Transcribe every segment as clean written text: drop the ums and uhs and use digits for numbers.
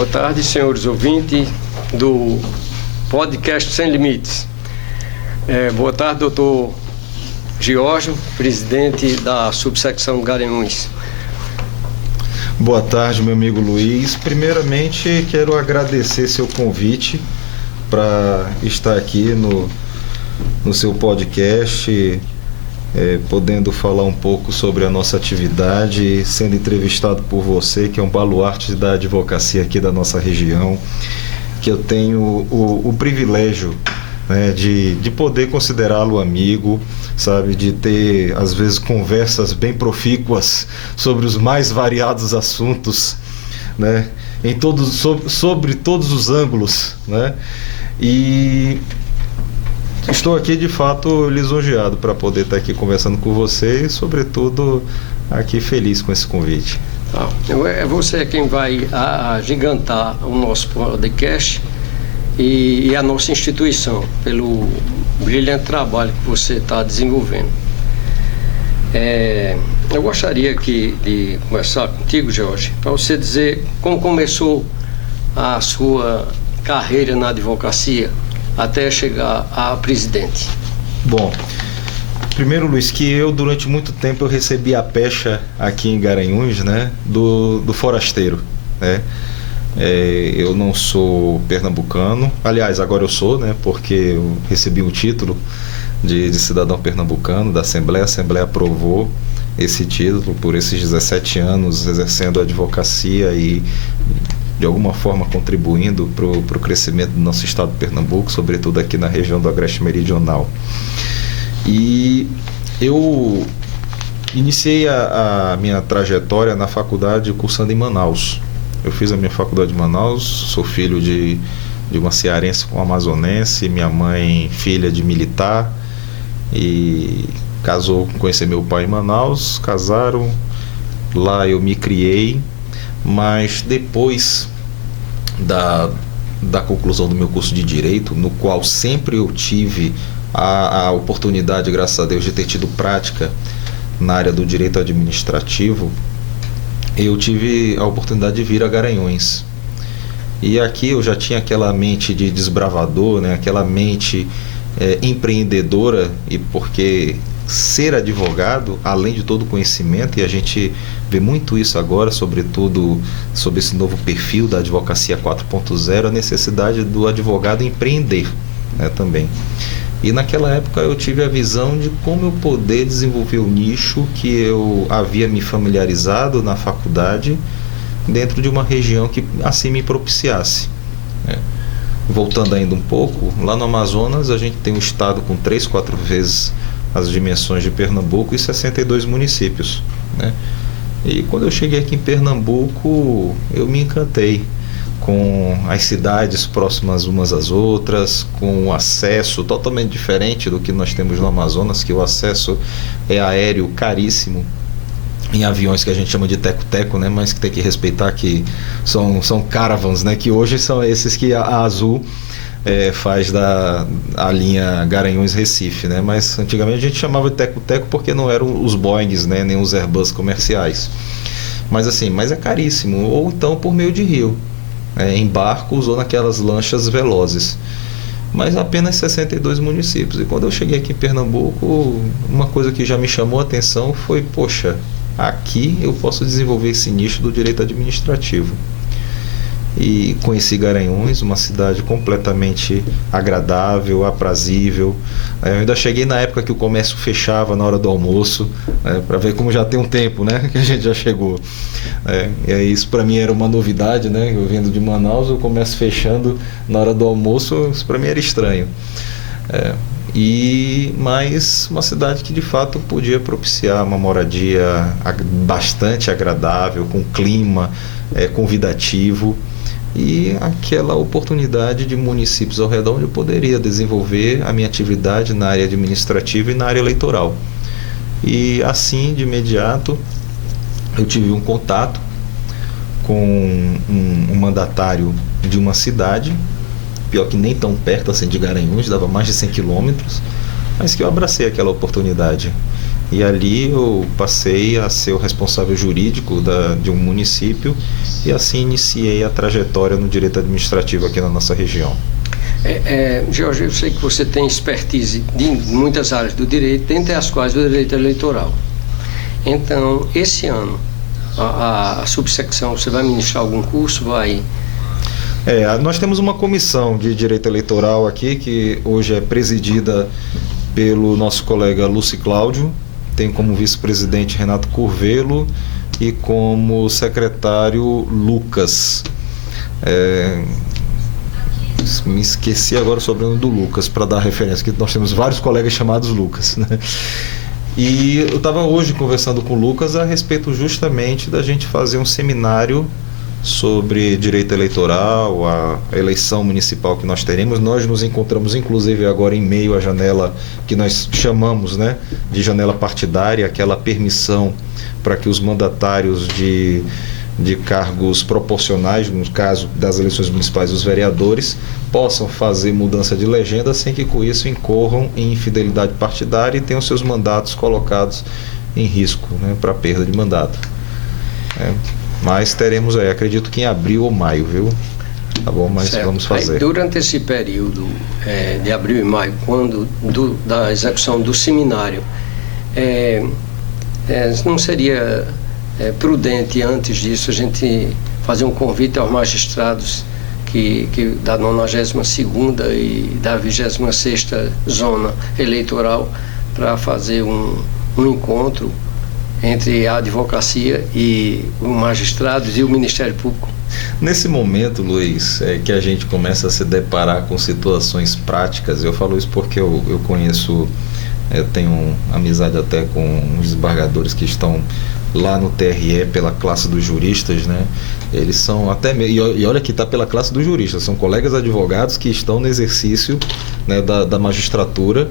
Boa tarde, senhores ouvintes do podcast Sem Limites. Boa tarde, doutor Giorgio, presidente da subsecção Garanhuns. Boa tarde, meu amigo Luiz. Primeiramente, quero agradecer seu convite para estar aqui no seu podcast, podendo falar um pouco sobre a nossa atividade, sendo entrevistado por você, que é um baluarte da advocacia aqui da nossa região, que eu tenho o privilégio, né, de poder considerá-lo amigo, sabe, de ter às vezes conversas bem profícuas sobre os mais variados assuntos, né, sobre todos os ângulos, né, e estou aqui de fato lisonjeado para poder estar aqui conversando com você e, sobretudo, aqui feliz com esse convite. É você quem vai agigantar o nosso podcast e a nossa instituição, pelo brilhante trabalho que você está desenvolvendo. Eu gostaria aqui de conversar contigo, Jorge, para você dizer como começou a sua carreira na advocacia até chegar a presidente. Bom, primeiro, Luiz, que eu durante muito tempo eu recebi a pecha aqui em Garanhuns, né, do forasteiro, né? Eu não sou pernambucano, aliás, agora eu sou, né, porque eu recebi um título de cidadão pernambucano da Assembleia. A Assembleia aprovou esse título por esses 17 anos exercendo a advocacia e de alguma forma contribuindo para o crescimento do nosso estado de Pernambuco, sobretudo aqui na região do Agreste Meridional. E eu iniciei a minha trajetória na faculdade cursando em Manaus. Eu fiz a minha faculdade em Manaus, sou filho de uma cearense com amazonense, minha mãe filha de militar, e conheci meu pai em Manaus, casaram, lá eu me criei. Mas depois da conclusão do meu curso de Direito, no qual sempre eu tive a oportunidade, graças a Deus, de ter tido prática na área do direito administrativo, eu tive a oportunidade de vir a Garanhuns. E aqui eu já tinha aquela mente de desbravador, né? Aquela mente empreendedora, e porque ser advogado, além de todo o conhecimento, e a gente vê muito isso agora, sobretudo sobre esse novo perfil da advocacia 4.0, a necessidade do advogado empreender, né, também. E naquela época eu tive a visão de como eu poder desenvolver o nicho que eu havia me familiarizado na faculdade dentro de uma região que assim me propiciasse, né. Voltando ainda um pouco, lá no Amazonas a gente tem um estado com 3, 4 vezes as dimensões de Pernambuco e 62 municípios, né? E quando eu cheguei aqui em Pernambuco, eu me encantei com as cidades próximas umas às outras, com o acesso totalmente diferente do que nós temos no Amazonas, que o acesso é aéreo caríssimo, em aviões que a gente chama de teco-teco, né? Mas que tem que respeitar que são caravans, né? Que hoje são esses que a Azul faz a linha Garanhuns-Recife, né? Mas antigamente a gente chamava de teco-teco porque não eram os Boeings, né? Nem os Airbus comerciais. Mas é caríssimo. Ou então por meio de rio, em barcos ou naquelas lanchas velozes. Mas apenas 62 municípios. E quando eu cheguei aqui em Pernambuco, uma coisa que já me chamou a atenção foi, poxa, aqui eu posso desenvolver esse nicho do direito administrativo. E conheci Garanhuns, uma cidade completamente agradável, aprazível. Eu ainda cheguei na época que o comércio fechava na hora do almoço, para ver como já tem um tempo, né, que a gente já chegou. E isso para mim era uma novidade, né? Eu vindo de Manaus, o comércio fechando na hora do almoço, isso para mim era estranho. Mas uma cidade que de fato podia propiciar uma moradia bastante agradável, com clima convidativo, e aquela oportunidade de municípios ao redor onde eu poderia desenvolver a minha atividade na área administrativa e na área eleitoral. E assim, de imediato, eu tive um contato com um mandatário de uma cidade, pior que nem tão perto assim de Garanhuns, dava mais de 100 quilômetros, mas que eu abracei aquela oportunidade. E ali eu passei a ser o responsável jurídico de um município e assim iniciei a trajetória no direito administrativo aqui na nossa região. Jorge, eu sei que você tem expertise em muitas áreas do direito, dentre as quais o direito eleitoral. Então, esse ano, a subsecção, você vai ministrar algum curso? Nós temos uma comissão de direito eleitoral aqui, que hoje é presidida pelo nosso colega Lúcio Cláudio, tem como vice-presidente Renato Curvelo e como secretário Lucas. Me esqueci agora o sobrenome do Lucas, para dar referência, que nós temos vários colegas chamados Lucas, né? E eu estava hoje conversando com o Lucas a respeito justamente da gente fazer um seminário sobre direito eleitoral, a eleição municipal que nós teremos. Nós nos encontramos inclusive agora em meio à janela que nós chamamos, né, de janela partidária, aquela permissão para que os mandatários de cargos proporcionais, no caso das eleições municipais, os vereadores, possam fazer mudança de legenda sem que com isso incorram em infidelidade partidária e tenham seus mandatos colocados em risco, né, para perda de mandato. Mas teremos acredito que em abril ou maio, viu? Tá bom, mas certo. Vamos fazer. Durante esse período de abril e maio, quando da execução do seminário, não seria prudente antes disso a gente fazer um convite aos magistrados que da 92ª e da 26ª zona eleitoral para fazer um encontro entre a advocacia e os magistrados e o Ministério Público? Nesse momento, Luiz, que a gente começa a se deparar com situações práticas. Eu falo isso porque eu conheço, eu tenho amizade até com os desembargadores que estão lá no TRE pela classe dos juristas, né? Eles são até e olha que está pela classe dos juristas, são colegas advogados que estão no exercício, né, da magistratura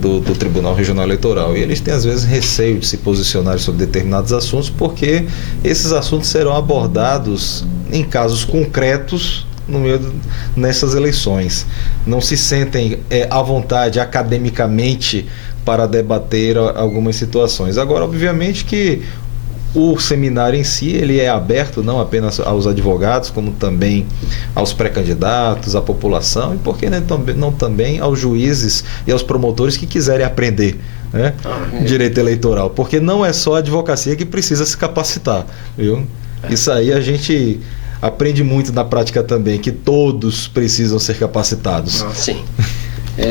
do Tribunal Regional Eleitoral, e eles têm às vezes receio de se posicionar sobre determinados assuntos, porque esses assuntos serão abordados em casos concretos nessas eleições. Não se sentem à vontade academicamente para debater algumas situações. Agora, obviamente que o seminário em si, ele é aberto não apenas aos advogados, como também aos pré-candidatos, à população, e por que não também aos juízes e aos promotores que quiserem aprender, né, direito eleitoral, porque não é só a advocacia que precisa se capacitar, viu? Isso aí a gente aprende muito na prática também, que todos precisam ser capacitados. Sim.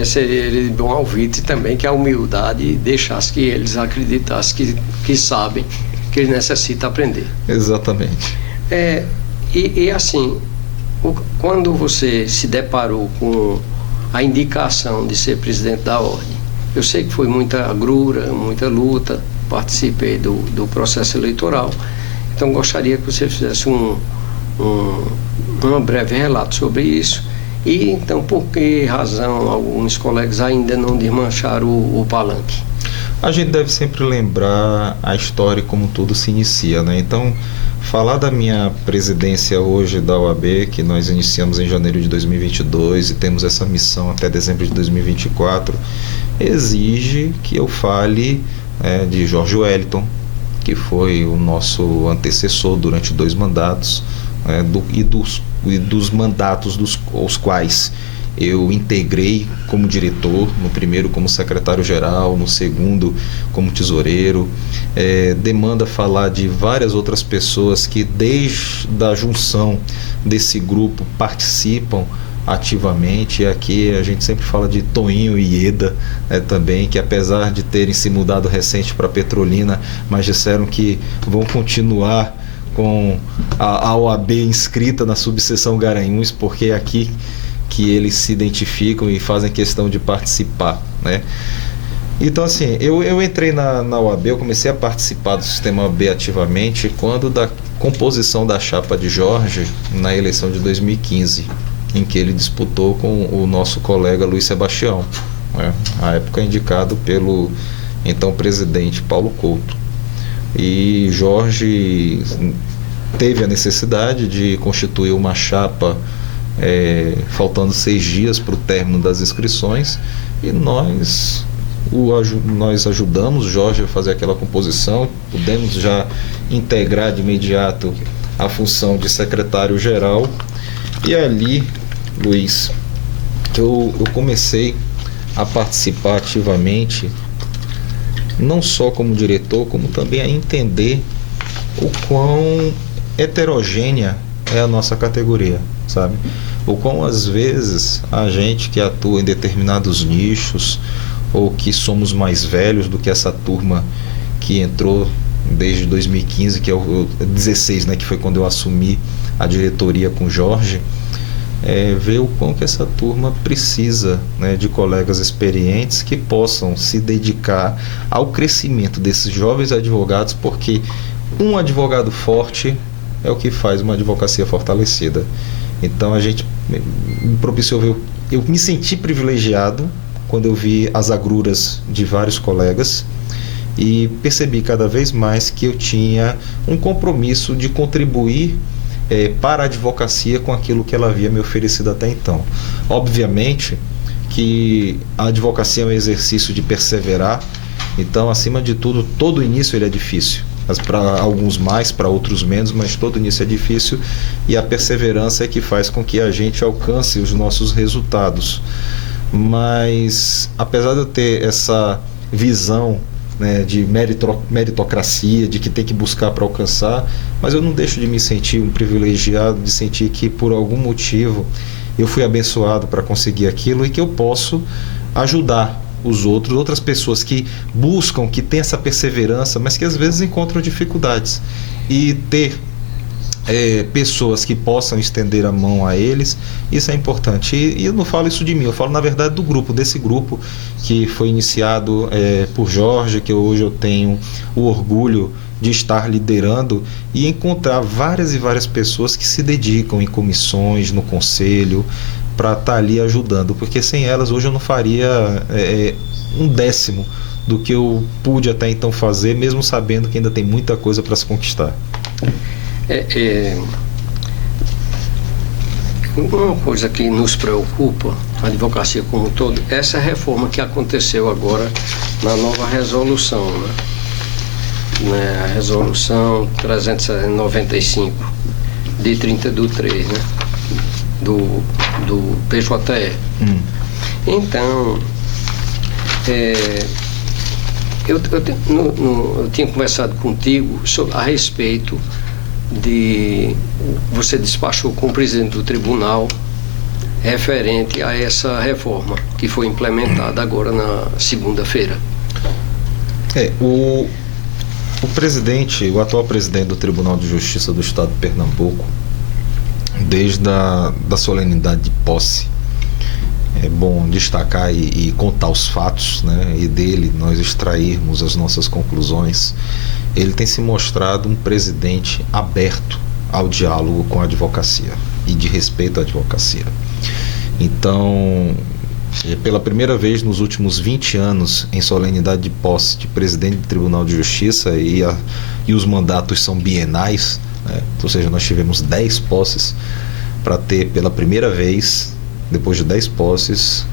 Seria bom convite também que a humildade deixasse que eles acreditassem que sabem, que eles necessitam aprender. Exatamente. E assim, quando você se deparou com a indicação de ser presidente da ordem, eu sei que foi muita agrura, muita luta, participei do processo eleitoral, então gostaria que você fizesse um breve relato sobre isso. E então, por que razão alguns colegas ainda não desmancharam o palanque? A gente deve sempre lembrar a história e como tudo se inicia, né? Então, falar da minha presidência hoje da OAB, que nós iniciamos em janeiro de 2022 e temos essa missão até dezembro de 2024, exige que eu fale de Jorge Wellington, que foi o nosso antecessor durante 2 mandatos, e dos mandatos aos quais eu integrei como diretor, no primeiro como secretário-geral, no segundo como tesoureiro. Demanda falar de várias outras pessoas que desde a junção desse grupo participam ativamente. E aqui a gente sempre fala de Toinho e Ieda, também, que apesar de terem se mudado recente para Petrolina, mas disseram que vão continuar com a OAB inscrita na subseção Garanhuns, porque é aqui que eles se identificam e fazem questão de participar, né? Então, assim, eu entrei na OAB, eu comecei a participar do sistema OAB ativamente quando da composição da chapa de Jorge na eleição de 2015, em que ele disputou com o nosso colega Luiz Sebastião, né? À época indicado pelo então presidente Paulo Couto. E Jorge teve a necessidade de constituir uma chapa faltando 6 dias para o término das inscrições, e nós nós ajudamos o Jorge a fazer aquela composição, pudemos já integrar de imediato a função de secretário-geral, e ali, Luiz, eu comecei a participar ativamente, não só como diretor, como também a entender o quão heterogênea é a nossa categoria, sabe? O quão às vezes a gente que atua em determinados nichos, ou que somos mais velhos do que essa turma que entrou desde 2015, que é o 16, né, que foi quando eu assumi a diretoria com o Jorge, ver o quão que essa turma precisa, né, de colegas experientes que possam se dedicar ao crescimento desses jovens advogados, porque um advogado forte é o que faz uma advocacia fortalecida. Então a gente me propiciou ver, eu me senti privilegiado quando eu vi as agruras de vários colegas e percebi cada vez mais que eu tinha um compromisso de contribuir para a advocacia com aquilo que ela havia me oferecido até então. Obviamente que a advocacia é um exercício de perseverar, então, acima de tudo, todo início ele é difícil. Para alguns mais, para outros menos, mas todo início é difícil, e a perseverança é que faz com que a gente alcance os nossos resultados. Mas, apesar de eu ter essa visão, né, de meritocracia, de que tem que buscar para alcançar, mas eu não deixo de me sentir um privilegiado, de sentir que por algum motivo eu fui abençoado para conseguir aquilo e que eu posso ajudar os outros, outras pessoas que buscam, que têm essa perseverança, mas que às vezes encontram dificuldades, e ter pessoas que possam estender a mão a eles, isso é importante. E eu não falo isso de mim, eu falo na verdade do grupo, desse grupo que foi iniciado por Jorge, que hoje eu tenho o orgulho de estar liderando, e encontrar várias e várias pessoas que se dedicam em comissões, no conselho, para estar ali ajudando, porque sem elas hoje eu não faria um décimo do que eu pude até então fazer, mesmo sabendo que ainda tem muita coisa para se conquistar. Uma coisa que nos preocupa, a advocacia como um todo, essa reforma que aconteceu agora na nova resolução, né? A resolução 395 de 30/3, né? do PJE. Então, eu tinha conversado contigo a respeito de... Você despachou com o presidente do tribunal referente a essa reforma que foi implementada agora na segunda-feira. O atual presidente do Tribunal de Justiça do Estado de Pernambuco, desde da solenidade de posse, é bom destacar e contar os fatos, né, e dele nós extrairmos as nossas conclusões. Ele tem se mostrado um presidente aberto ao diálogo com a advocacia e de respeito à advocacia. Então, pela primeira vez nos últimos 20 anos, em solenidade de posse de presidente do Tribunal de Justiça, e os mandatos são bienais, né? Ou seja, nós tivemos 10 posses, para ter pela primeira vez, depois de 10 posses,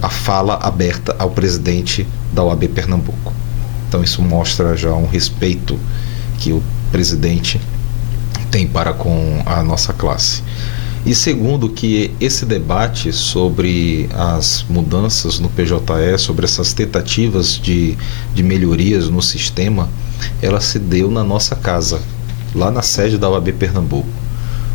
a fala aberta ao presidente da OAB Pernambuco. Então isso mostra já um respeito que o presidente tem para com a nossa classe. E segundo, que esse debate sobre as mudanças no PJE, sobre essas tentativas de melhorias no sistema, ela se deu na nossa casa, lá na sede da OAB Pernambuco.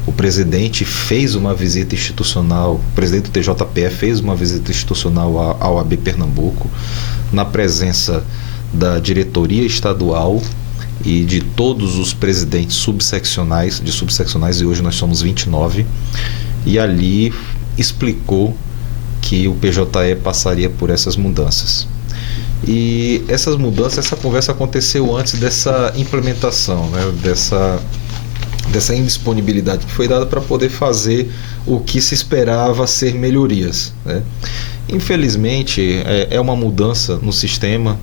O presidente fez uma visita institucional, o presidente do TJPE fez uma visita institucional à OAB Pernambuco, na presença da diretoria estadual e de todos os presidentes subseccionais, e hoje nós somos 29, e ali explicou que o PJE passaria por essas mudanças. E essas mudanças, essa conversa aconteceu antes dessa implementação, né, dessa indisponibilidade que foi dada para poder fazer o que se esperava ser melhorias, né? Infelizmente, é uma mudança no sistema,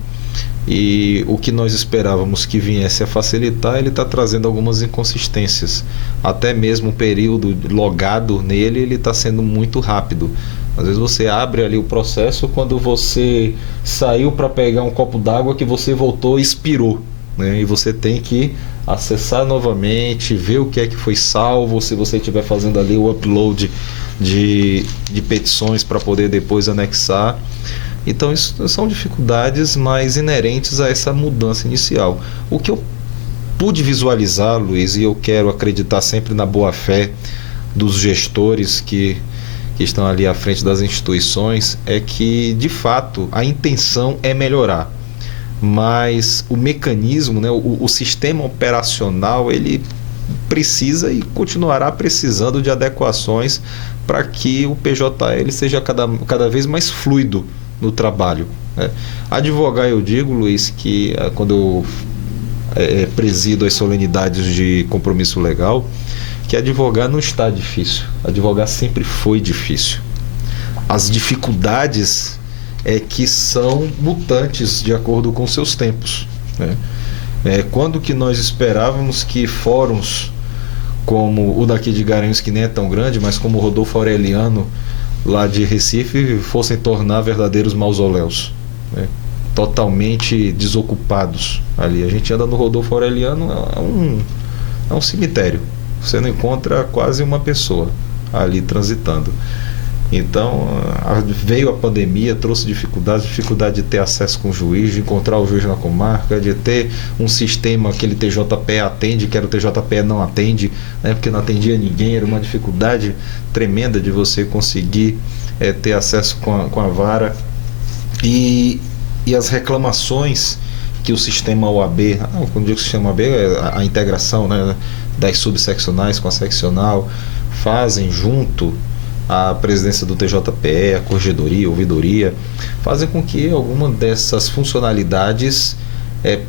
e o que nós esperávamos que viesse a facilitar, ele está trazendo algumas inconsistências. Até mesmo o período logado nele, ele está sendo muito rápido. Às vezes você abre ali o processo quando você saiu para pegar um copo d'água que você voltou e expirou, né? E você tem que acessar novamente, ver o que é que foi salvo, se você estiver fazendo ali o upload de petições para poder depois anexar. Então isso são dificuldades mais inerentes a essa mudança inicial. O que eu pude visualizar, Luiz, e eu quero acreditar sempre na boa-fé dos gestores que estão ali à frente das instituições, é que, de fato, a intenção é melhorar. Mas o mecanismo, né, o sistema operacional, ele precisa e continuará precisando de adequações para que o PJE seja cada vez mais fluido no trabalho, né? Advogar, eu digo, Luiz, que quando eu presido as solenidades de compromisso legal, que advogar não está difícil. Advogar sempre foi difícil. As dificuldades é que são mutantes de acordo com seus tempos, né? Quando que nós esperávamos que fóruns como o daqui de Garanhuns, que nem é tão grande, mas como o Rodolfo Aureliano lá de Recife, fossem tornar verdadeiros mausoléus, né? Totalmente desocupados ali. A gente anda no Rodolfo Aureliano, é um cemitério. Você não encontra quase uma pessoa ali transitando. Então, veio a pandemia, trouxe dificuldade de ter acesso com o juiz, de encontrar o juiz na comarca, de ter um sistema que ele TJPE atende, que era o TJPE não atende, né, porque não atendia ninguém, era uma dificuldade tremenda de você conseguir ter acesso com a vara. E as reclamações que o sistema OAB, quando digo sistema OAB, é a integração, né, das subseccionais com a seccional, fazem junto à presidência do TJPE, a corregedoria, a ouvidoria, fazem com que alguma dessas funcionalidades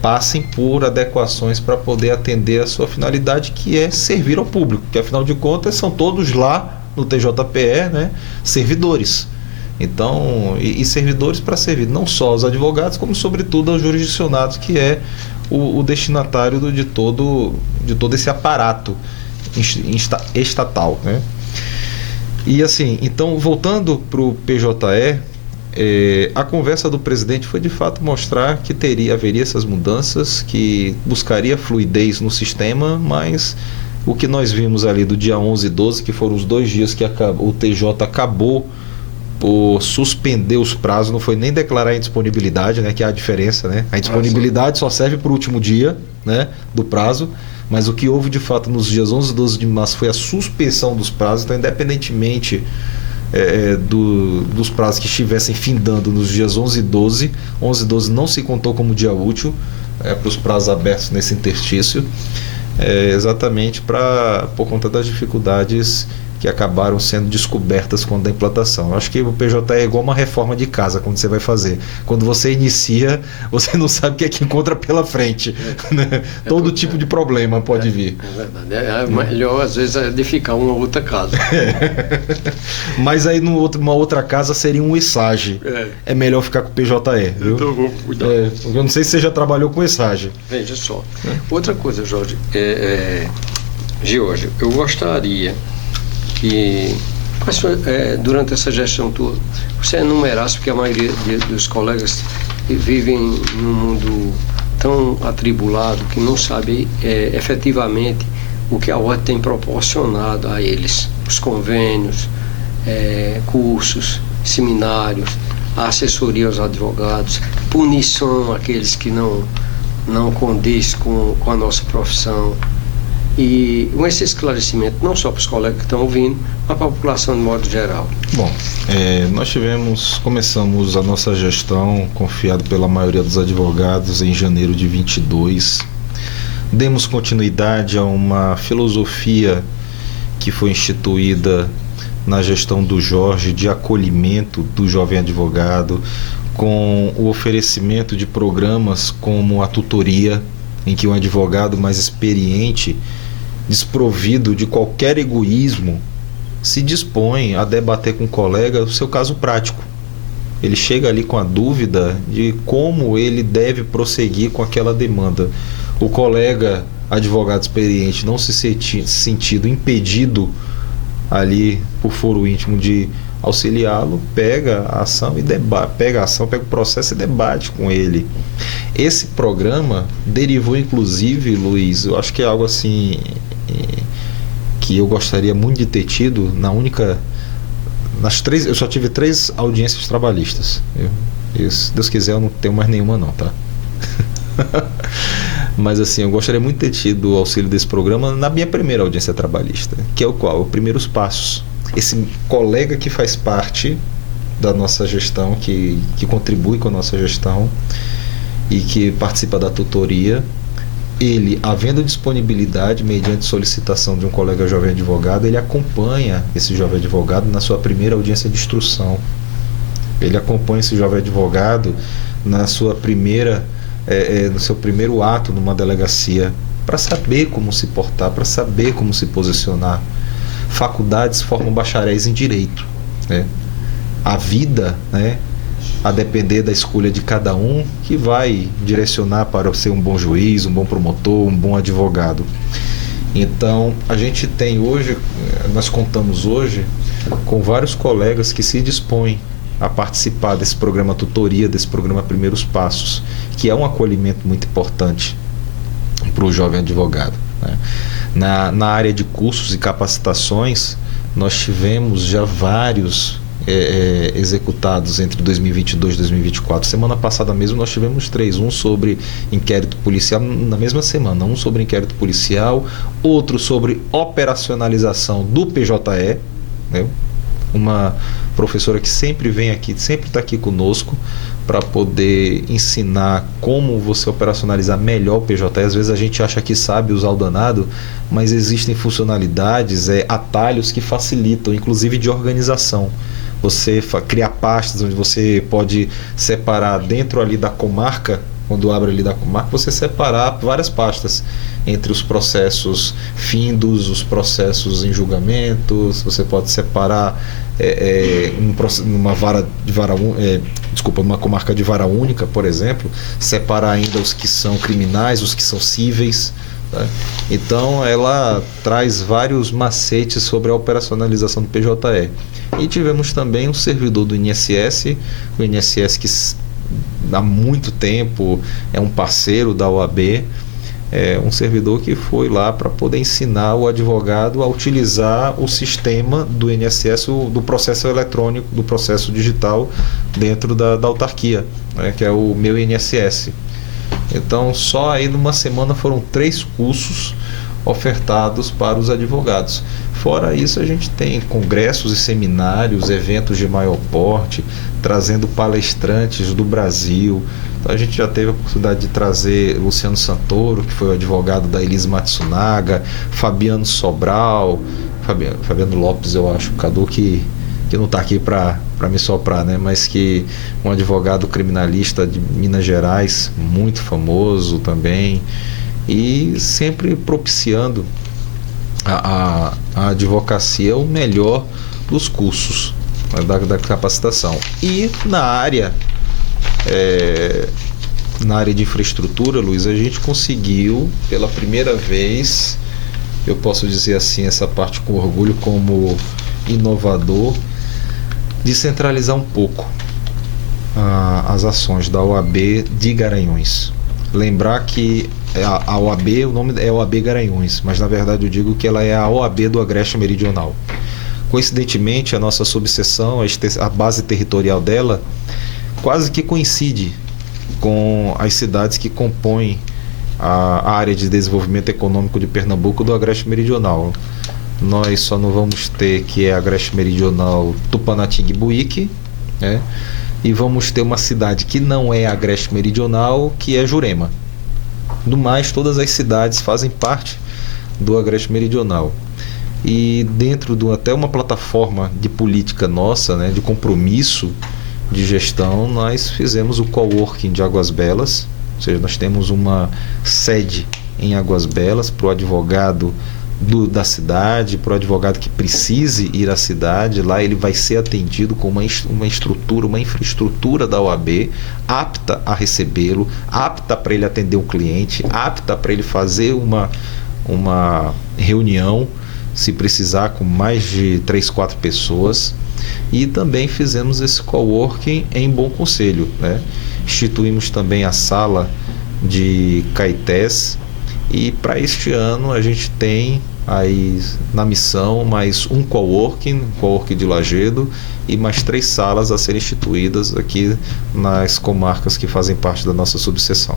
passem por adequações para poder atender a sua finalidade, que é servir ao público, que afinal de contas são todos lá no TJPE, né, servidores. Então, e servidores para servir não só aos advogados, como sobretudo aos jurisdicionados, que é o destinatário de todo esse aparato estatal, né? E assim, então, voltando para o PJE, a conversa do presidente foi de fato mostrar que haveria essas mudanças, que buscaria fluidez no sistema, mas o que nós vimos ali do dia 11 e 12, que foram os 2 dias que o TJ acabou por suspender os prazos, não foi nem declarar a indisponibilidade, né, que é a diferença, né? A indisponibilidade só serve para o último dia, né, do prazo, mas o que houve de fato nos dias 11 e 12 de março foi a suspensão dos prazos. Então, independentemente dos prazos que estivessem findando nos dias 11 e 12 não se contou como dia útil para os prazos abertos nesse interstício, exatamente por conta das dificuldades que acabaram sendo descobertas quando a implantação. Eu acho que o PJE é igual uma reforma de casa quando você vai fazer. Quando você inicia, você não sabe o que é que encontra pela frente, né? Todo tipo de problema pode vir. É verdade. É melhor, às vezes, edificar uma outra casa. Mas aí numa outra casa seria um ESAGE. É melhor ficar com o PJE, viu? Então vou cuidar. Eu não sei se você já trabalhou com ESAGE. Veja só. Outra coisa, Jorge, George, eu gostaria que durante essa gestão toda você enumerasse, porque a maioria dos colegas vivem num mundo tão atribulado que não sabe efetivamente o que a ordem tem proporcionado a eles, os convênios, cursos, seminários, a assessoria aos advogados, punição àqueles que não condiz com a nossa profissão. E com esse esclarecimento, não só para os colegas que estão ouvindo, mas para a população de modo geral. Bom, começamos a nossa gestão, confiado pela maioria dos advogados, em janeiro de 22. Demos continuidade a uma filosofia que foi instituída na gestão do Jorge, de acolhimento do jovem advogado, com o oferecimento de programas como a tutoria, em que um advogado mais experiente, desprovido de qualquer egoísmo, se dispõe a debater com o colega o seu caso prático. Ele chega ali com a dúvida de como ele deve prosseguir com aquela demanda. O colega advogado experiente não se sentido impedido ali por foro íntimo de auxiliá-lo, pega a ação e pega o processo e debate com ele. Esse programa derivou, inclusive, Luiz, eu acho que é algo assim que eu gostaria muito de ter tido eu só tive 3 audiências trabalhistas. Se Deus quiser, eu não tenho mais nenhuma não, tá? Mas assim, eu gostaria muito de ter tido o auxílio desse programa na minha primeira audiência trabalhista, que é o qual? Os primeiros passos. Esse colega que faz parte da nossa gestão, que contribui com a nossa gestão e que participa da tutoria, ele, havendo disponibilidade, mediante solicitação de um colega jovem advogado, ele acompanha esse jovem advogado na sua primeira audiência de instrução. Ele acompanha esse jovem advogado na sua no seu primeiro ato numa delegacia, para saber como se portar, para saber como se posicionar. Faculdades formam bacharéis em direito, né? A vida, né, a depender da escolha de cada um, que vai direcionar para ser um bom juiz, um bom promotor, um bom advogado. Então, a gente tem hoje, nós contamos hoje com vários colegas que se dispõem a participar desse programa tutoria, desse programa Primeiros Passos, que é um acolhimento muito importante para o jovem advogado, né? Na área de cursos e capacitações, nós tivemos já vários executados entre 2022 e 2024. Semana passada mesmo nós tivemos 3, um sobre inquérito policial, na mesma semana, um sobre inquérito policial, outro sobre operacionalização do PJE, né? Uma professora que sempre vem aqui, sempre está aqui conosco para poder ensinar como você operacionalizar melhor o PJE. Às vezes a gente acha que sabe usar o danado, mas existem funcionalidades, atalhos que facilitam, inclusive de organização. Você criar pastas onde você pode separar dentro ali da comarca, quando abre ali da comarca, você separar várias pastas entre os processos findos, os processos em julgamentos. Você pode separar numa comarca de vara única, por exemplo, separar ainda os que são criminais, os que são cíveis, tá? Então ela traz vários macetes sobre a operacionalização do PJE. E tivemos também um servidor do INSS, o INSS que há muito tempo é um parceiro da OAB, um servidor que foi lá para poder ensinar o advogado a utilizar o sistema do INSS, do processo eletrônico, do processo digital dentro da autarquia, né, que é o Meu INSS. Então, só aí numa semana foram 3 cursos ofertados para os advogados. Fora isso, a gente tem congressos e seminários, eventos de maior porte, trazendo palestrantes do Brasil. Então, a gente já teve a oportunidade de trazer Luciano Santoro, que foi o advogado da Elise Matsunaga, Fabiano Sobral, Fabiano Lopes, eu acho, Cadu, que não está aqui para me soprar, né? Mas que um advogado criminalista de Minas Gerais, muito famoso também, e sempre propiciando a advocacia o melhor dos cursos, da capacitação. E na área de infraestrutura, Luiz, a gente conseguiu pela primeira vez, eu posso dizer assim, essa parte com orgulho como inovador, descentralizar um pouco as ações da OAB de Garanhuns. Lembrar que a OAB, o nome é OAB Garanhuns, mas na verdade eu digo que ela é a OAB do Agreste Meridional. Coincidentemente, a nossa subseção, a base territorial dela, quase que coincide com as cidades que compõem a área de desenvolvimento econômico de Pernambuco do Agreste Meridional. Nós só não vamos ter, que é Agreste Meridional, Tupanatinga e Buíque, né? E vamos ter uma cidade que não é Agreste Meridional, que é Jurema. Do mais, todas as cidades fazem parte do Agreste Meridional. E dentro de até uma plataforma de política nossa, né, de compromisso de gestão, nós fizemos o coworking de Águas Belas, ou seja, nós temos uma sede em Águas Belas para o advogado da cidade, para o advogado que precise ir à cidade. Lá ele vai ser atendido com uma infraestrutura da OAB apta a recebê-lo, apta para ele atender um cliente, apta para ele fazer uma reunião, se precisar, com mais de 3, 4 pessoas. e também fizemos esse coworking em Bom Conselho, né? Instituímos também a sala de Caetés, e para este ano a gente tem aí na missão mais um coworking de Lajedo, e mais 3 salas a serem instituídas aqui nas comarcas que fazem parte da nossa subseção.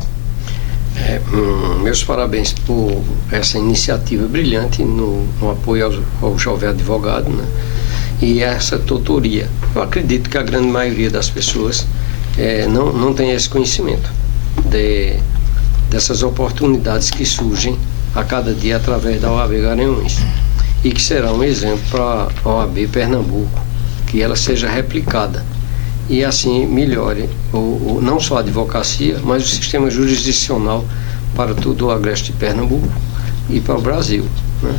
Meus parabéns por essa iniciativa brilhante no apoio ao jovem advogado, né? E essa tutoria. Eu acredito que a grande maioria das pessoas não tem esse conhecimento dessas oportunidades que surgem a cada dia através da OAB Garanhuns, e que será um exemplo para a OAB Pernambuco, que ela seja replicada e assim melhore não só a advocacia, mas o sistema jurisdicional para todo o agreste de Pernambuco e para o Brasil, né?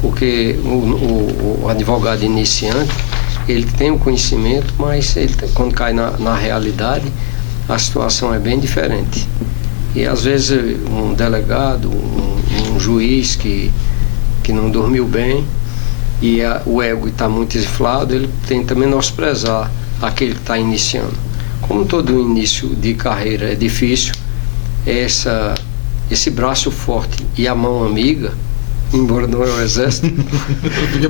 Porque o advogado iniciante, ele tem o conhecimento, mas quando cai na realidade, a situação é bem diferente. E às vezes um delegado, um juiz que não dormiu bem, e o ego está muito inflado, ele tenta menosprezar aquele que está iniciando. Como todo início de carreira é difícil, esse braço forte e a mão amiga, embora não é o Exército,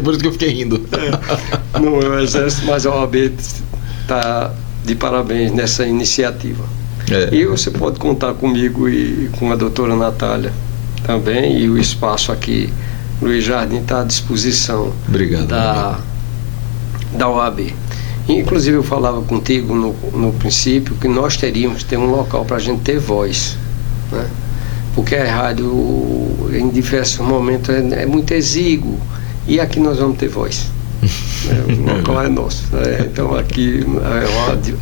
por isso que eu fiquei rindo. Não é o Exército, mas a OAB está de parabéns nessa iniciativa. E você pode contar comigo e com a doutora Natália também, e o espaço aqui, Luiz Jardim, está à disposição. Obrigado, da OAB. Inclusive eu falava contigo no princípio que nós teríamos que ter um local para a gente ter voz, né? Porque a rádio em diversos momentos é muito exíguo, e aqui nós vamos ter voz. O local é nosso. Então aqui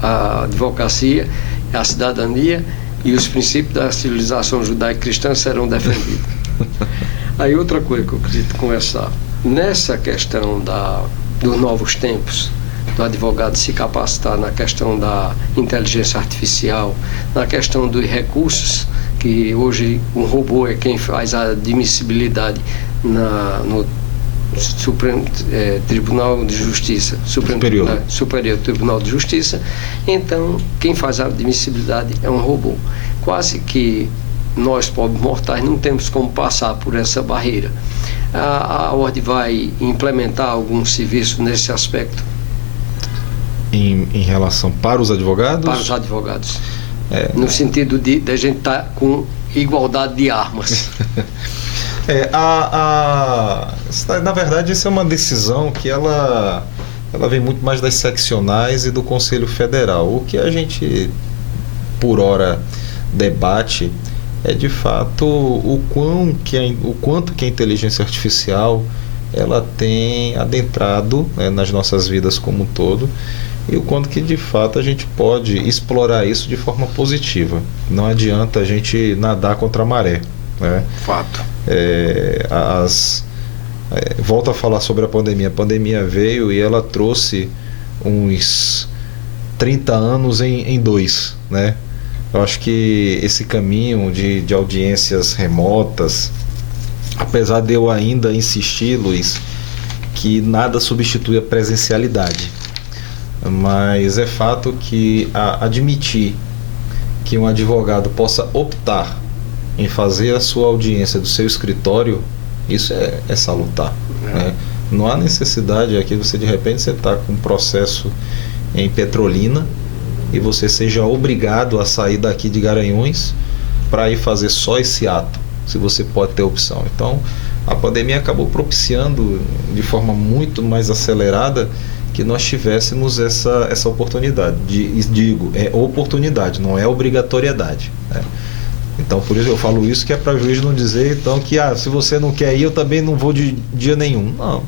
a advocacia, a cidadania e os princípios da civilização judaico-cristã serão defendidos. Aí outra coisa que eu queria conversar, nessa questão dos novos tempos, do advogado se capacitar na questão da inteligência artificial, na questão dos recursos, que hoje um robô é quem faz a admissibilidade no Supremo Tribunal de Justiça, Superior Tribunal de Justiça. Então quem faz a admissibilidade é um robô. Quase que nós, pobres mortais, não temos como passar por essa barreira. A ordem vai implementar algum serviço nesse aspecto? Em relação para os advogados? Para os advogados. No sentido de a gente estar com igualdade de armas. Na verdade, isso é uma decisão que ela vem muito mais das seccionais e do Conselho Federal. O que a gente, por hora, debate é, de fato, o quanto que a inteligência artificial ela tem adentrado, né, nas nossas vidas como um todo, e o quanto que, de fato, a gente pode explorar isso de forma positiva. Não adianta a gente nadar contra a maré, né? Fato. Volto a falar sobre a pandemia. A pandemia veio e ela trouxe uns 30 anos em 2, né? Eu acho que esse caminho de audiências remotas, apesar de eu ainda insistir, Luiz, que nada substitui a presencialidade, mas é fato que admitir que um advogado possa optar em fazer a sua audiência do seu escritório, isso é salutar, né? Não há necessidade aqui você de repente você está com um processo em Petrolina e você seja obrigado a sair daqui de Garanhuns para ir fazer só esse ato, se você pode ter opção. Então a pandemia acabou propiciando de forma muito mais acelerada que nós tivéssemos essa oportunidade. Digo, é oportunidade, não é obrigatoriedade, né? Então por isso eu falo isso, que é para o juiz não dizer então que se você não quer ir, eu também não vou de dia nenhum. Não,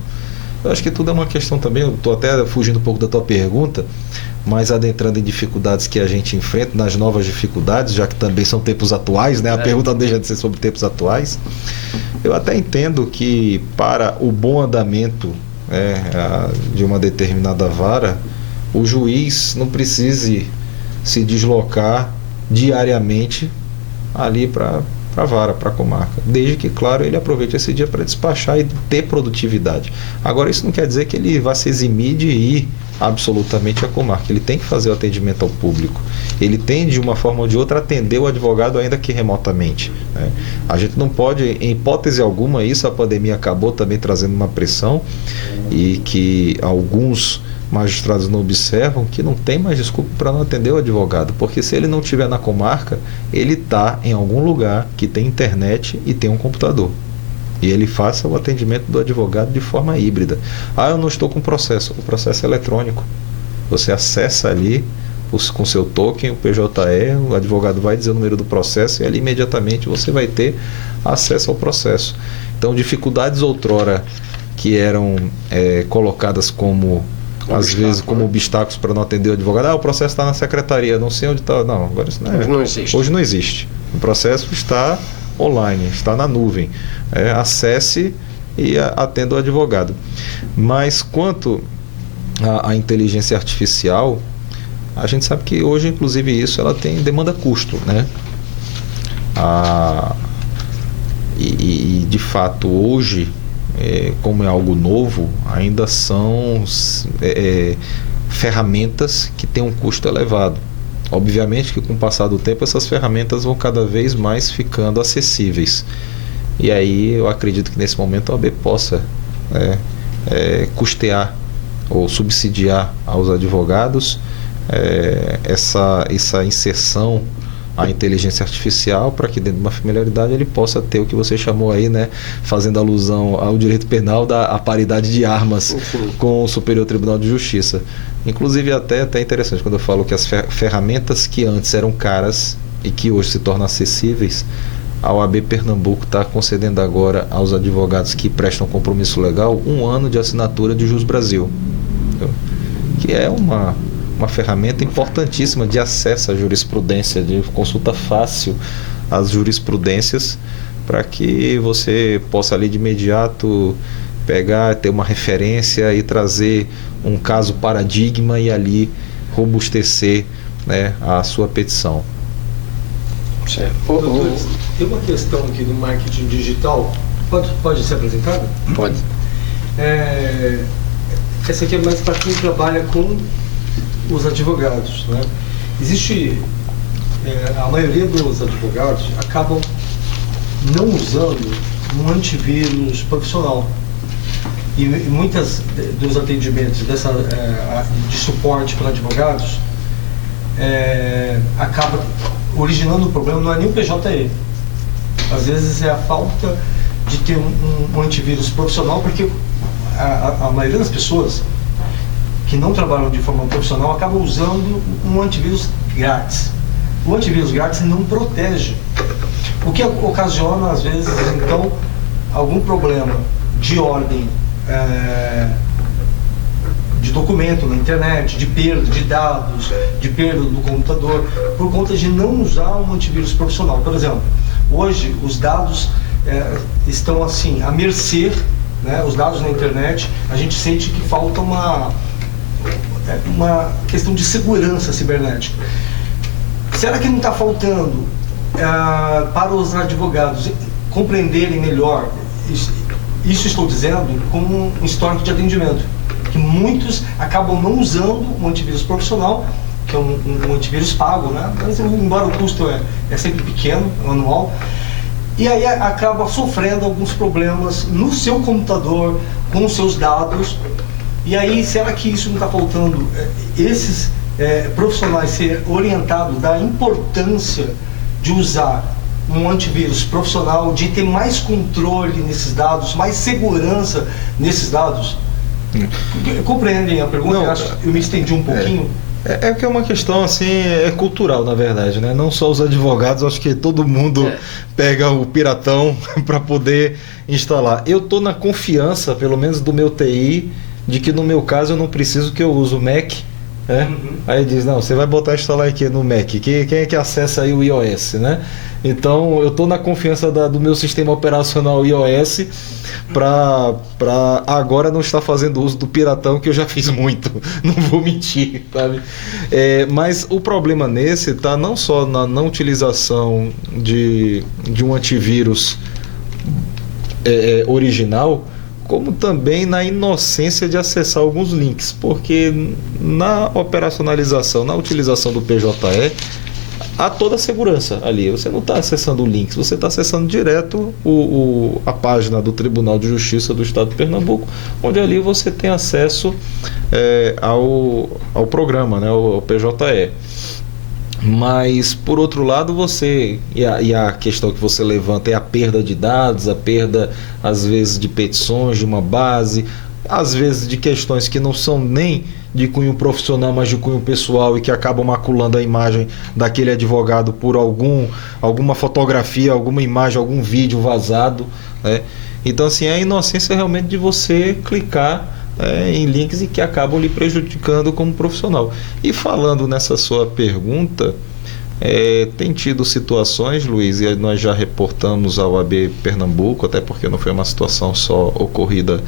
eu acho que tudo é uma questão também. Eu estou até fugindo um pouco da tua pergunta, mas adentrando em dificuldades que a gente enfrenta, nas novas dificuldades, já que também são tempos atuais, né? A pergunta não deixa de ser sobre tempos atuais. Eu até entendo que para o bom andamento de uma determinada vara, o juiz não precise se deslocar diariamente ali para a vara, para a comarca, desde que, claro, ele aproveite esse dia para despachar e ter produtividade. Agora, isso não quer dizer que ele vá se eximir de ir absolutamente a comarca. Ele tem que fazer o atendimento ao público. Ele tem, de uma forma ou de outra, atender o advogado, ainda que remotamente, né? A gente não pode, em hipótese alguma, isso a pandemia acabou também trazendo uma pressão, e que alguns magistrados não observam, que não tem mais desculpa para não atender o advogado, porque se ele não estiver na comarca, ele está em algum lugar que tem internet e tem um computador. E ele faça o atendimento do advogado de forma híbrida. Eu não estou com processo. O processo é eletrônico. Você acessa ali com seu token, o PJE, o advogado vai dizer o número do processo e ali imediatamente você vai ter acesso ao processo. Então, dificuldades outrora que eram colocadas como, às vezes, como obstáculos para não atender o advogado. O processo está na secretaria, não sei onde está. Não, agora isso não existe. Hoje não existe. O processo está online, está na nuvem. Acesse e atenda o advogado. Mas quanto à inteligência artificial, a gente sabe que hoje, inclusive, isso ela demanda custo, né? E de fato, hoje, como é algo novo, ainda são ferramentas que têm um custo elevado. Obviamente que com o passar do tempo essas ferramentas vão cada vez mais ficando acessíveis. E aí eu acredito que nesse momento a OAB possa custear ou subsidiar aos advogados essa inserção à inteligência artificial, para que dentro de uma familiaridade ele possa ter o que você chamou aí, né, fazendo alusão ao direito penal, a paridade de armas com o Superior Tribunal de Justiça. Inclusive até interessante quando eu falo que as ferramentas que antes eram caras e que hoje se tornam acessíveis, a OAB Pernambuco está concedendo agora aos advogados que prestam compromisso legal 1 ano de assinatura de Jus Brasil, que é uma ferramenta importantíssima de acesso à jurisprudência, de consulta fácil às jurisprudências, para que você possa ali de imediato pegar, ter uma referência e trazer um caso paradigma e ali robustecer, né, a sua petição. Certo. Doutores, tem uma questão aqui do marketing digital. Pode ser apresentada? Pode. Essa aqui é mais para quem trabalha com os advogados, né? Existe a maioria dos advogados acabam não usando um antivírus profissional, e muitas dos atendimentos de suporte para advogados acaba originando o problema, não é nem o PJE, às vezes é a falta de ter um antivírus profissional, porque a maioria das pessoas que não trabalham de forma profissional acabam usando um antivírus grátis. O antivírus grátis não protege, o que ocasiona, às vezes, então, algum problema de ordem de documento na internet, de perda de dados, de perda do computador, por conta de não usar um antivírus profissional. Por exemplo, hoje os dados estão assim, à mercê, né? Os dados na internet, a gente sente que falta uma questão de segurança cibernética. Será que não está faltando para os advogados compreenderem melhor, isso estou dizendo como um histórico de atendimento, que muitos acabam não usando um antivírus profissional, que é um antivírus pago, né? Mas, embora o custo é sempre pequeno, anual, e aí acaba sofrendo alguns problemas no seu computador, com os seus dados. E aí, será que isso não está faltando esses profissionais ser orientados da importância de usar um antivírus profissional, de ter mais controle nesses dados, mais segurança nesses dados? Compreendem a pergunta? Não, eu me estendi um pouquinho. Que é uma questão assim, cultural, na verdade, né? Não só os advogados, acho que todo mundo pega o piratão para poder instalar. Eu estou na confiança, pelo menos do meu TI, de que no meu caso eu não preciso, que eu uso o Mac, né? Aí diz, não, você vai botar instalar aqui no Mac, quem é que acessa aí o iOS, né? Então eu estou na confiança do meu sistema operacional iOS para agora não estar fazendo uso do piratão, que eu já fiz muito, não vou mentir, sabe? Mas o problema nesse está não só na não utilização de um antivírus original, como também na inocência de acessar alguns links, porque na operacionalização, na utilização do PJE, há toda a segurança ali. Você não está acessando links, você está acessando direto a página do Tribunal de Justiça do Estado de Pernambuco, onde ali você tem acesso ao programa, né, ao PJE. Mas, por outro lado, e a questão que você levanta é a perda de dados, a perda, às vezes, de petições de uma base, às vezes de questões que não são nem de cunho profissional, mas de cunho pessoal, e que acabam maculando a imagem daquele advogado por alguma fotografia, alguma imagem, algum vídeo vazado, né? Então, assim, é a inocência realmente de você clicar em links e que acabam lhe prejudicando como profissional. E falando nessa sua pergunta, tem tido situações, Luiz, e nós já reportamos ao OAB Pernambuco, até porque não foi uma situação só ocorrida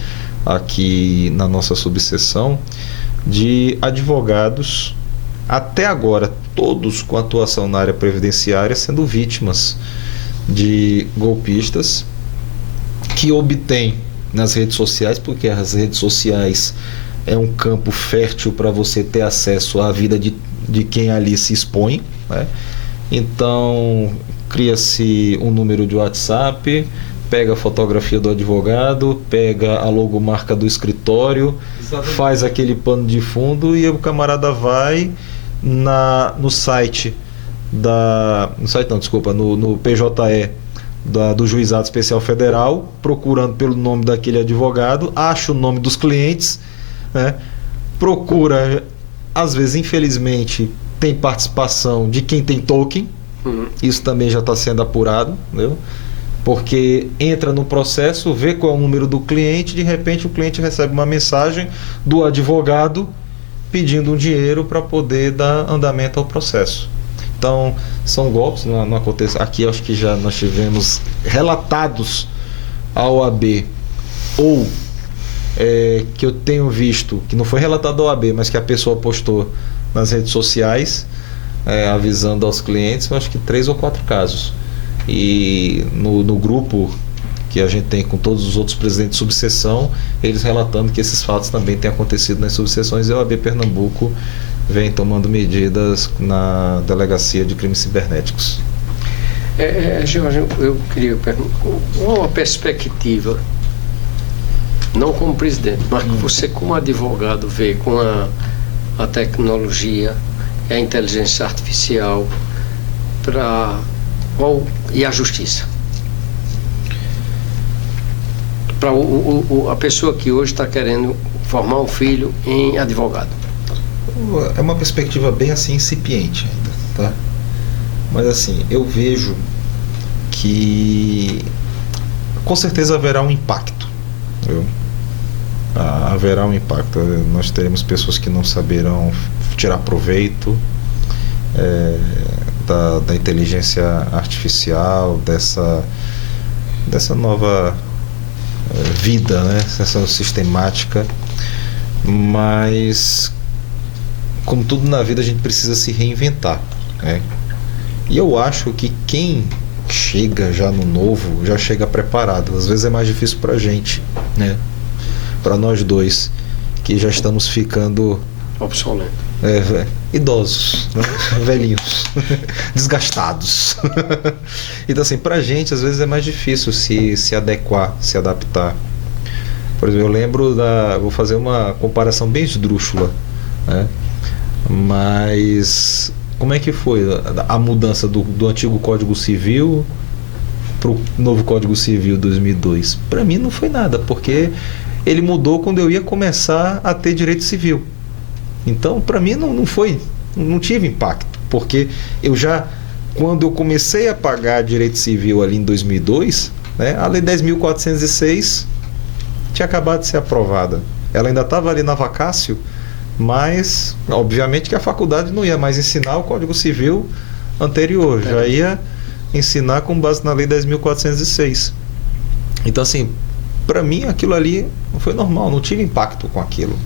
aqui na nossa subseção, de advogados, até agora, todos com atuação na área previdenciária, sendo vítimas de golpistas que obtêm nas redes sociais, porque as redes sociais é um campo fértil para você ter acesso à vida de quem ali se expõe, né? Então, cria-se um número de WhatsApp, pega a fotografia do advogado, pega a logomarca do escritório, exatamente, faz aquele pano de fundo e o camarada vai no site no PJE do Juizado Especial Federal, procurando pelo nome daquele advogado, acha o nome dos clientes, né? Procura, às vezes, infelizmente, tem participação de quem tem token, isso também já está sendo apurado, entendeu? Porque entra no processo, vê qual é o número do cliente, de repente o cliente recebe uma mensagem do advogado pedindo um dinheiro para poder dar andamento ao processo. Então, são golpes, não acontece. Aqui acho que já nós tivemos relatados ao OAB, ou que eu tenho visto, que não foi relatado ao OAB, mas que a pessoa postou nas redes sociais, avisando aos clientes, eu acho que 3 ou 4 casos. E no grupo que a gente tem com todos os outros presidentes de subseção, eles relatando que esses fatos também têm acontecido nas subseções, e a OAB Pernambuco vem tomando medidas na Delegacia de Crimes Cibernéticos. Jorge, eu queria perguntar, uma perspectiva, não como presidente, mas que você como advogado vê com a tecnologia e a inteligência artificial e a justiça. Para a pessoa que hoje está querendo formar um filho em advogado. É uma perspectiva bem assim incipiente ainda, tá? Mas assim, eu vejo que com certeza haverá um impacto, viu? Haverá um impacto. Nós teremos pessoas que não saberão tirar proveito da inteligência artificial, dessa nova vida, né? Essa sistemática. Mas, como tudo na vida, a gente precisa se reinventar, né? E eu acho que quem chega já no novo já chega preparado. Às vezes é mais difícil pra gente, né? Para nós dois que já estamos ficando obsoletos, idosos, né? Velhinhos, desgastados. Então, assim, pra gente às vezes é mais difícil se adequar, se adaptar. Por exemplo, eu lembro vou fazer uma comparação bem esdrúxula, né? Mas como é que foi a mudança do antigo Código Civil para o novo Código Civil 2002? Para mim não foi nada, porque ele mudou quando eu ia começar a ter direito civil. Então, para mim não tive impacto, porque quando eu comecei a pagar direito civil ali em 2002, né, a Lei 10.406 tinha acabado de ser aprovada. Ela ainda estava ali na vacácio, mas obviamente que a faculdade não ia mais ensinar o Código Civil anterior, já ia ensinar com base na Lei 10.406. Então, assim, para mim aquilo ali foi normal, não tive impacto com aquilo.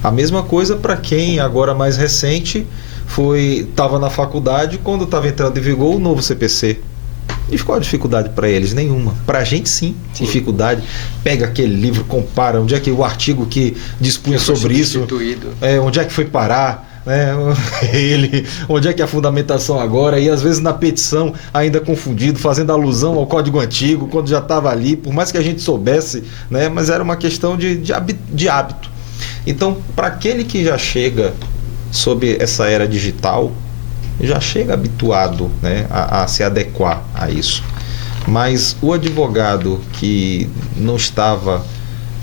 A mesma coisa para quem agora mais recente estava na faculdade quando estava entrando em vigor o novo CPC. E qual a dificuldade para eles? Nenhuma. Para a gente, sim, dificuldade. Pega aquele livro, compara, onde é que o artigo que dispunha sobre isso, onde é que foi parar, né? Onde é que é a fundamentação agora, e às vezes na petição ainda confundido, fazendo alusão ao código antigo, quando já estava ali, por mais que a gente soubesse, né? Mas era uma questão de hábito. Então, para aquele que já chega sob essa era digital, já chega habituado, né, a se adequar a isso. Mas o advogado que não estava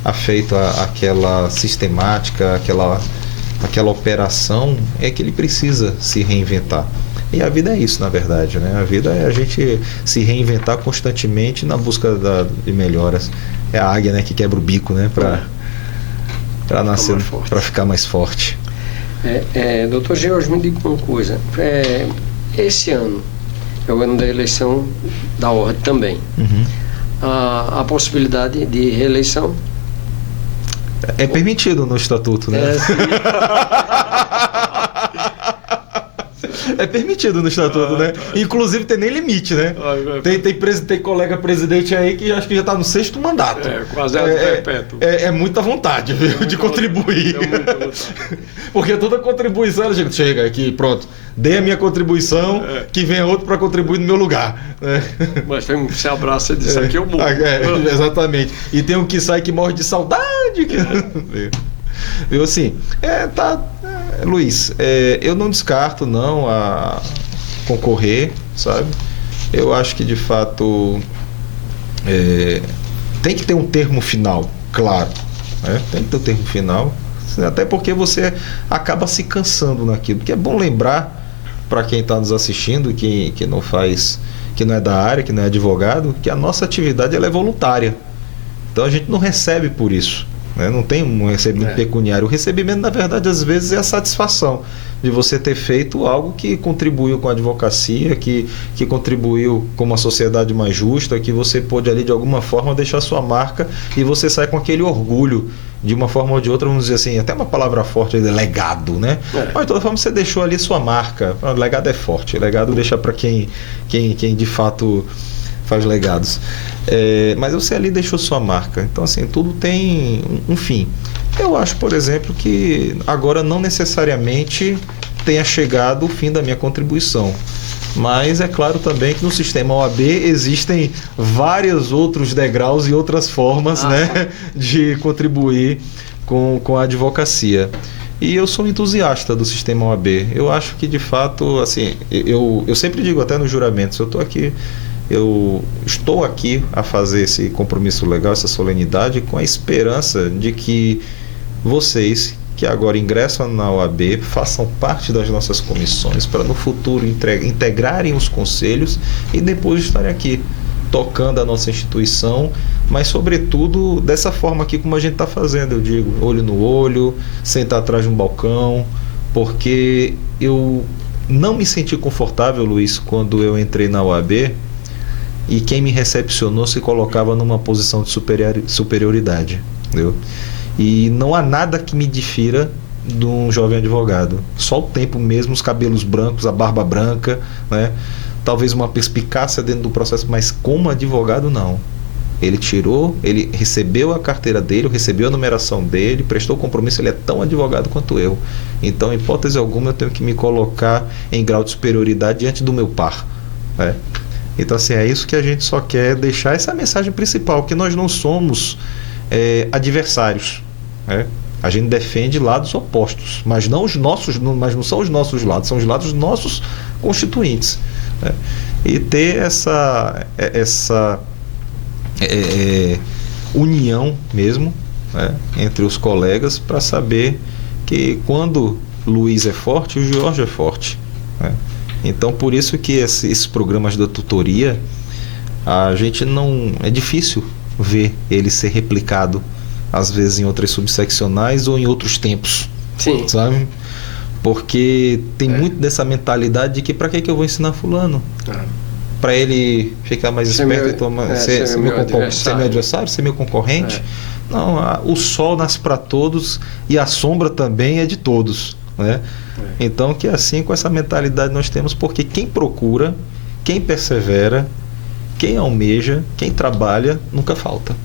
afeito àquela sistemática, aquela operação, é que ele precisa se reinventar. E a vida é isso, na verdade, né? A vida é a gente se reinventar constantemente na busca de melhoras. É a águia, né, que quebra o bico, né, para nascer, para ficar mais forte. Doutor George, me diga uma coisa. Esse ano é o ano da eleição da ordem também. A possibilidade de reeleição? É permitido no estatuto, né? É permitido no estatuto, né? Inclusive tem nem limite, né? Tem colega presidente aí que acho que já está no 6º mandato. Quase perpétuo. É muita vontade, viu, de contribuir. Porque toda contribuição, gente chega aqui, pronto, dei a minha contribuição, que venha outro para contribuir no meu lugar. Mas tem um que se abraça e diz aqui eu morro. Exatamente. E tem um que sai que morre de saudade. Viu, assim, Luiz, eu não descarto não a concorrer, sabe? Eu acho que de fato tem que ter um termo final, claro, né? Tem que ter um termo final, até porque você acaba se cansando naquilo, porque é bom lembrar para quem está nos assistindo, que não é da área, que não é advogado, que a nossa atividade ela é voluntária, então a gente não recebe por isso. Não tem um recebimento pecuniário. O recebimento, na verdade, às vezes é a satisfação de você ter feito algo que contribuiu com a advocacia, que contribuiu com uma sociedade mais justa, que você pôde ali de alguma forma deixar sua marca e você sai com aquele orgulho, de uma forma ou de outra, vamos dizer assim, até uma palavra forte, legado, né? Mas de toda forma você deixou ali sua marca. O legado é forte, o legado deixa para quem de fato faz legados. Mas você ali deixou sua marca. Então, assim, tudo tem um fim. Eu acho, por exemplo, que agora não necessariamente tenha chegado o fim da minha contribuição. Mas é claro também que no sistema OAB existem vários outros degraus e outras formas, né, de contribuir com a advocacia. E eu sou entusiasta do sistema OAB. Eu acho que, de fato, assim, eu sempre digo até nos juramentos, eu estou aqui a fazer esse compromisso legal, essa solenidade, com a esperança de que vocês que agora ingressam na OAB façam parte das nossas comissões para no futuro integrarem os conselhos e depois estarem aqui tocando a nossa instituição, mas sobretudo dessa forma aqui como a gente está fazendo, eu digo, olho no olho, sentar atrás de um balcão, porque eu não me senti confortável, Luiz, quando eu entrei na OAB e quem me recepcionou se colocava numa posição de superioridade, entendeu? E não há nada que me difira de um jovem advogado. Só o tempo mesmo, os cabelos brancos, a barba branca, né? Talvez uma perspicácia dentro do processo, mas como advogado, não. Ele recebeu a carteira dele, recebeu a numeração dele, prestou o compromisso, ele é tão advogado quanto eu. Então, em hipótese alguma, eu tenho que me colocar em grau de superioridade diante do meu par, né? Então, assim, é isso que a gente só quer deixar, essa mensagem principal, que nós não somos adversários, né? A gente defende lados opostos, mas não são os nossos lados, são os lados dos nossos constituintes, né? E ter essa união mesmo, né, entre os colegas, para saber que quando Luiz é forte, o Jorge é forte, né? Então, por isso que esses programas da tutoria, a gente não... É difícil ver ele ser replicado, às vezes em outras subseccionais ou em outros tempos. Sim. Sabe? Porque tem muito dessa mentalidade de que para que eu vou ensinar fulano? Para ele ficar mais esperto e ser meu adversário, ser meu concorrente? Não, o sol nasce para todos e a sombra também é de todos, né? Então, que assim, com essa mentalidade nós temos, porque quem procura, quem persevera, quem almeja, quem trabalha, nunca falta.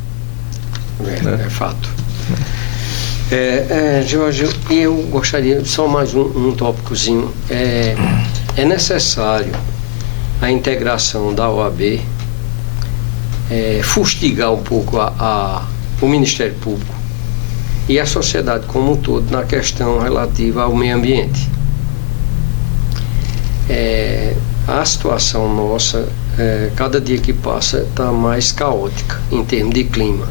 É fato. Jorge, eu gostaria só mais um tópicozinho. É necessário a integração da OAB, fustigar um pouco o Ministério Público e a sociedade como um todo na questão relativa ao meio ambiente. A situação nossa, cada dia que passa, está mais caótica em termos de clima.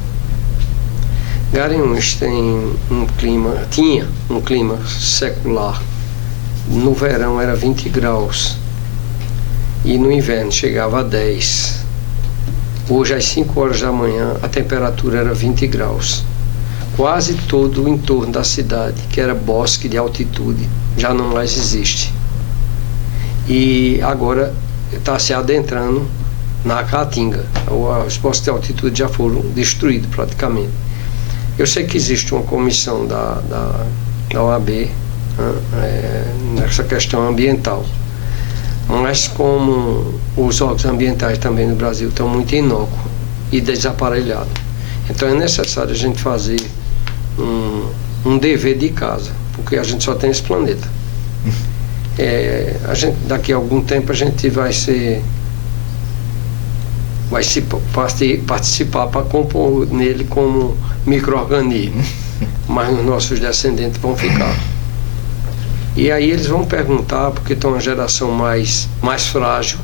Garanhuns tinha um clima secular. No verão era 20 graus e no inverno chegava a 10. Hoje, às 5 horas da manhã, a temperatura era 20 graus. Quase todo o entorno da cidade, que era bosque de altitude, já não mais existe. E agora está se adentrando na Caatinga. Os postos de altitude já foram destruídos praticamente. Eu sei que existe uma comissão da OAB nessa questão ambiental, mas como os órgãos ambientais também no Brasil estão muito inócuos e desaparelhados, então é necessário a gente fazer um dever de casa, porque a gente só tem esse planeta. Daqui a algum tempo a gente vai participar para compor nele como micro-organismo, mas os nossos descendentes vão ficar. E aí eles vão perguntar, porque estão uma geração mais frágil,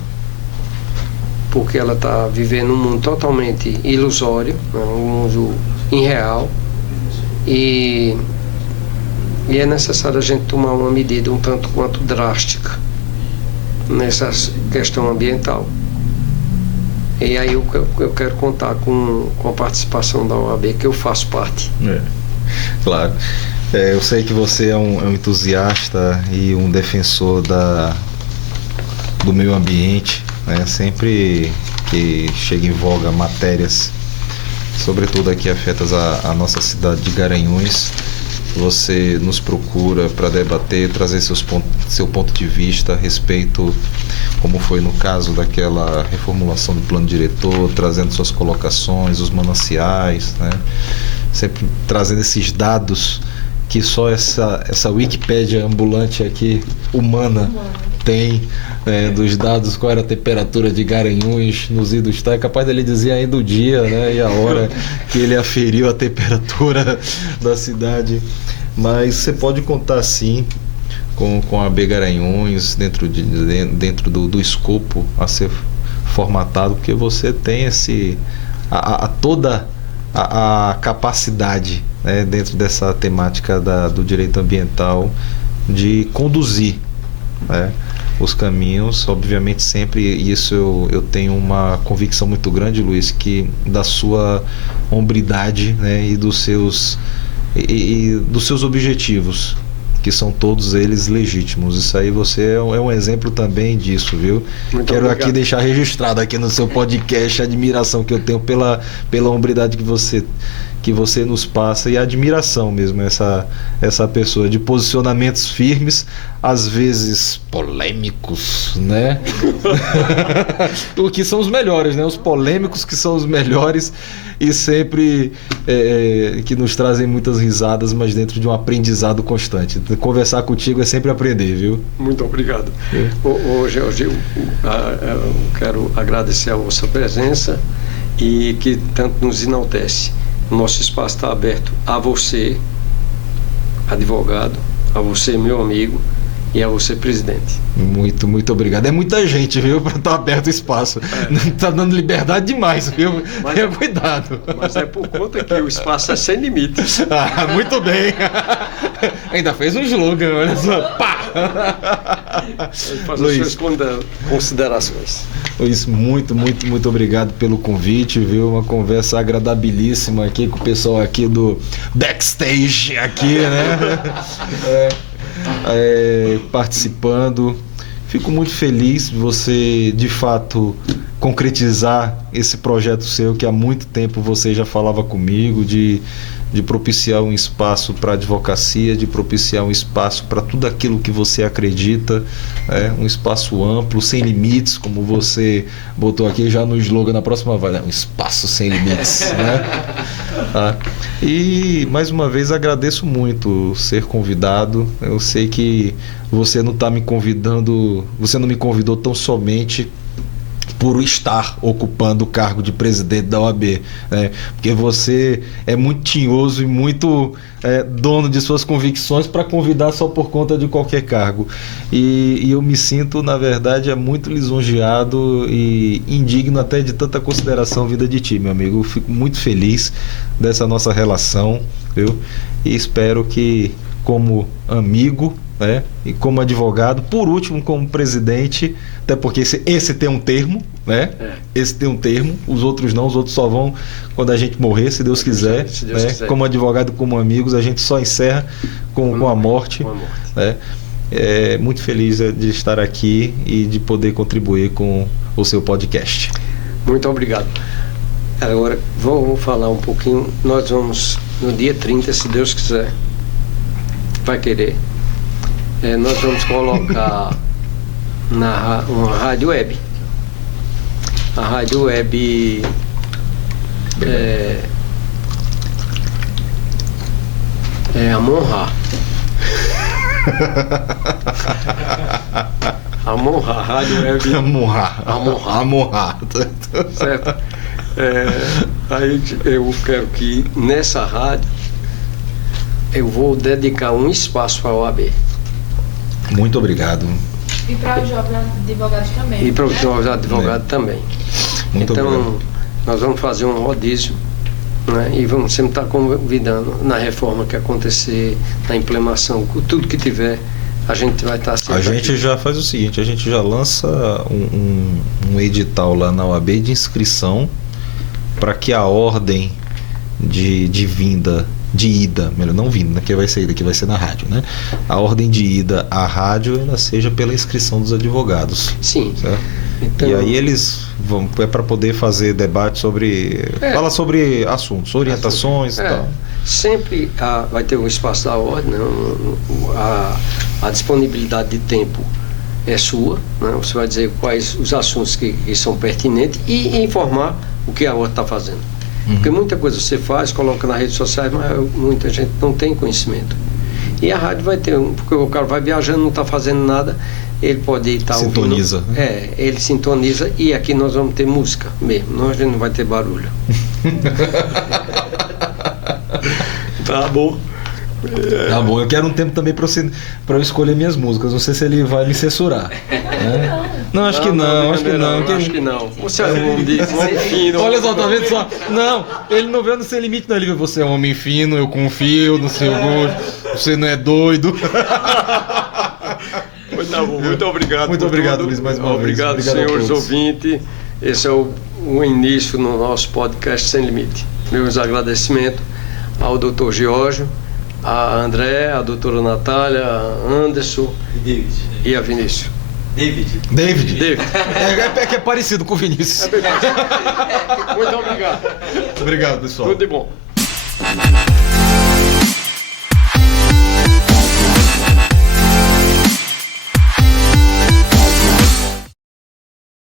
porque ela está vivendo um mundo totalmente ilusório, um mundo irreal, e é necessário a gente tomar uma medida um tanto quanto drástica nessa questão ambiental. E aí eu quero contar com a participação da OAB, que eu faço parte. Claro. Eu sei que você é um entusiasta e um defensor do meio ambiente, né? Sempre que chega em voga matérias, sobretudo aqui afetas a nossa cidade de Garanhuns, você nos procura para debater, trazer seu ponto de vista a respeito, como foi no caso daquela reformulação do plano diretor, trazendo suas colocações, os mananciais, né? Sempre trazendo esses dados que só essa Wikipédia ambulante aqui, humana, tem, dos dados, qual era a temperatura de Garanhuns nos idos, é capaz dele dizer ainda o dia, né, e a hora que ele aferiu a temperatura da cidade. Mas você pode contar sim com a AB Garanhuns dentro do escopo a ser formatado, porque você tem toda a capacidade, né, dentro dessa temática do direito ambiental de conduzir, né, os caminhos. Obviamente sempre isso eu tenho uma convicção muito grande, Luiz, que da sua hombridade, né, e dos seus objetivos, que são todos eles legítimos. Isso aí você é um exemplo também disso, viu? Muito Quero obrigado. aqui deixar registrado aqui no seu podcast a admiração que eu tenho pela hombridade que você nos passa, e a admiração mesmo, essa pessoa de posicionamentos firmes, às vezes polêmicos, né? O que são os melhores, né? Os polêmicos que são os melhores, e sempre que nos trazem muitas risadas, mas dentro de um aprendizado constante. Conversar contigo é sempre aprender, viu? Muito obrigado. Jorge, eu quero agradecer a vossa presença e que tanto nos enaltece. O nosso espaço está aberto a você, advogado, a você, meu amigo, e a você, presidente. Muito, muito obrigado. É muita gente, viu, para estar aberto o espaço. Está dando liberdade demais, viu? Tenha cuidado. Mas é por conta que o espaço é sem limites. Muito bem. Ainda fez um slogan, olha só. Pá! Fazer as suas considerações. Luiz, muito, muito, muito obrigado pelo convite, viu? Uma conversa agradabilíssima aqui com o pessoal aqui do backstage aqui, né? Participando. Fico muito feliz de você, de fato, concretizar esse projeto seu, que há muito tempo você já falava comigo, de de propiciar um espaço para advocacia, de propiciar um espaço para tudo aquilo que você acredita, um espaço amplo, sem limites, como você botou aqui já no slogan na próxima vaga, um espaço sem limites, né? E mais uma vez agradeço muito ser convidado. Eu sei que você não está me convidando, você não me convidou tão somente por estar ocupando o cargo de presidente da OAB, né? Porque você é muito tinhoso e muito dono de suas convicções para convidar só por conta de qualquer cargo. E eu me sinto, na verdade, muito lisonjeado e indigno até de tanta consideração vinda de ti, meu amigo. Eu fico muito feliz dessa nossa relação, viu? E espero que, como amigo, e como advogado, por último como presidente, até porque esse tem um termo, né? Esse tem um termo, os outros não, os outros só vão quando a gente morrer, se Deus quiser, se Deus quiser. Como advogado, como amigos, a gente só encerra com a morte, né? Muito feliz de estar aqui e de poder contribuir com o seu podcast. Muito obrigado. Agora vamos falar um pouquinho. Nós vamos no dia 30, se Deus quiser, vai querer, nós vamos colocar uma rádio web. A rádio web Amon-Ra. Amon-Ra, rádio web Amon-Ra. Certo? Aí eu quero que nessa rádio eu vou dedicar um espaço para a OAB. Muito obrigado. E para os jovens advogados também. E para os jovens advogados também. Muito então, obrigado. Nós vamos fazer um rodízio, né? E vamos sempre estar convidando na reforma que acontecer, na implementação, tudo que tiver, a gente vai estar sempre A gente aqui. já faz o seguinte, a gente já lança um edital lá na OAB de inscrição para que a ordem de vinda, de ida, melhor não vinda, que vai ser ida, que vai ser na rádio, né? A ordem de ida à rádio ela seja pela inscrição dos advogados. Sim. Certo? Então, E aí eles vão para poder fazer debate sobre, fala sobre assuntos, orientações e tal. Sempre vai ter um espaço da ordem, né? A disponibilidade de tempo é sua, né? Você vai dizer quais os assuntos que são pertinentes e informar o que a ordem está fazendo. Porque muita coisa você faz, coloca nas redes sociais, mas muita gente não tem conhecimento. E a rádio vai ter porque o cara vai viajando, não está fazendo nada, ele pode estar Sintoniza, ouvindo. né? Ele sintoniza e aqui nós vamos ter música mesmo, nós não vai ter barulho. Tá bom. Tá bom, eu quero um tempo também para eu escolher minhas músicas. Não sei se ele vai me censurar. Não, acho que não. Acho que não. Você é um homem fino. Olha só, tá vendo só? Não, ele não vê no Sem Limite, não. Ele vê você é um homem fino, eu confio no seu gosto, você não é doido. Tá bom, muito obrigado. Muito obrigado, Luiz, mais uma vez. Obrigado, senhores ouvintes. Esse é o início no nosso podcast Sem Limite. Meus agradecimentos ao Dr. Giorgio, a André, a doutora Natália, a Anderson e a Vinícius. David. É parecido com o Vinícius. Muito obrigado. Obrigado, pessoal. Tudo de bom.